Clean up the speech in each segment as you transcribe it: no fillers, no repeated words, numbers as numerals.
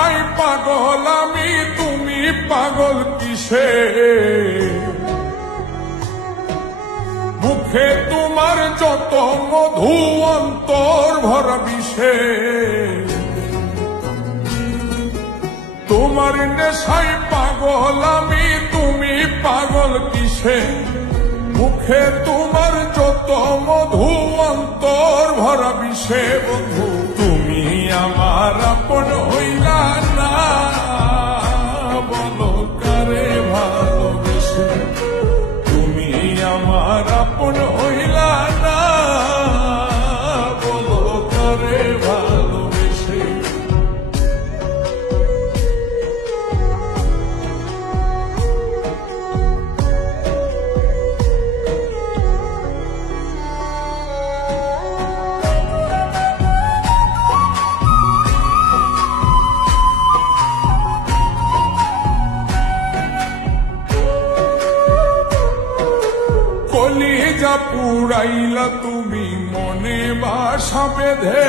নেশায় পাগল আমি, তুমি পাগল কিসে? মুখে তোমার যত মধু, অন্তর ভরা বিষে। তোমার নেশায় পাগল আমি, তুমি পাগল কিসে? মুখে তোমার যত মধু, অন্তর ভরা বিষে। বন্ধু তুমি আমার আপন হইলা না, বলো কারে ভালোবেসে? তুমি আমার আপন হইলা না, বলো কারে ভালোবেসে? কলিজা পুরাইলা তুমি মনে বাসা বেঁধে,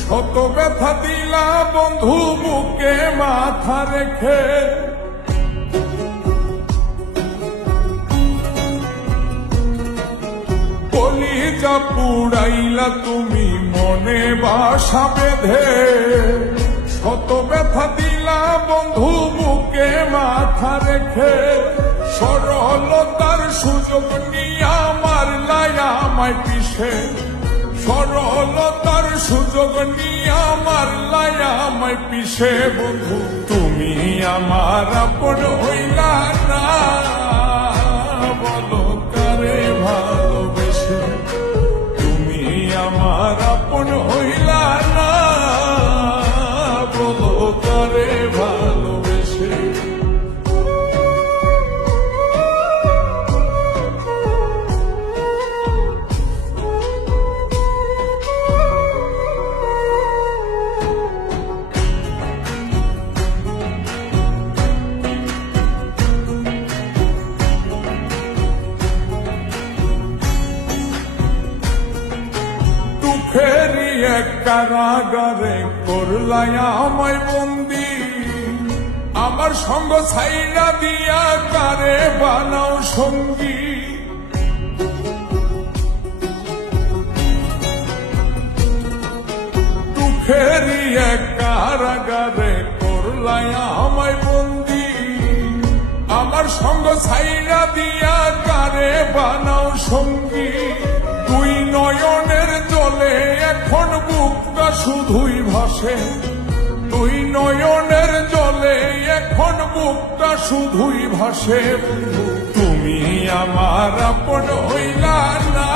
শত ব্যথা দিলা বন্ধু বুকে মাথা রেখে। কলিজা পুরাইলা তুমি মনে বাসা বেঁধে, শত ব্যথা দিলা বন্ধু বুকে মাথা রেখে। সরলতার সুযোগ নিয়া মারলায়া আমায় পিছে, সরলতার সুযোগ নিয়া মারলায়া আমায় পিছে। বন্ধু তুমি আমার আপন হইলা না, বলো কারে ভালোবেসে? তুমি আমার আপন হইলা না, বলো কারে ভালোবেসে? ফেরি এক কারাগারে করলাই আমায় বন্দি, আমার সঙ্গ ছাইরা দিয়া কারে বানাও সঙ্গী। ফেরি এক কারাগারে করলাই আমায় বন্দি, আমার সঙ্গ ছাইরা দিয়া কারে বানাও সঙ্গী। দুই নয়নের জলে এখন বুকটা শুধুই ভাসে, দুই নয়নের জলে এখন বুকটা শুধুই ভাসে। তুমি আমার আপন হইলা না,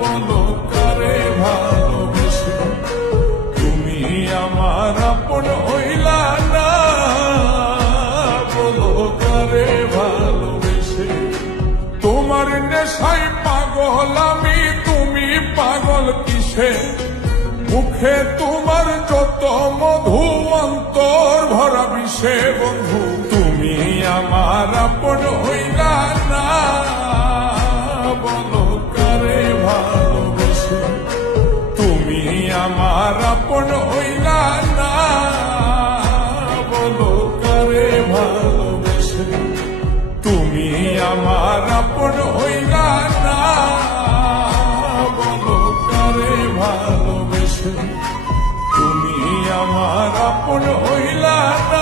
বলো কারে ভালোবেসে? তুমি আমার আপন হইলা না, বলো কারে ভালোবেসে? তোমার নেশায় পাগল আমি, তুমি পাগল কিসে? মুখে তোমার যত মধু, অন্তর ভরা বিষে। বন্ধু তুমি আমার আপন হইলা না, বলো কারে ভালোবেসে? তুমি আমার আপন হইলা না, বলো কারে ভালোবেসে? তুমি আমার আপন হইলা না, বলো কারে ভালোবেসে? তুমি আমার আপন হইলা না।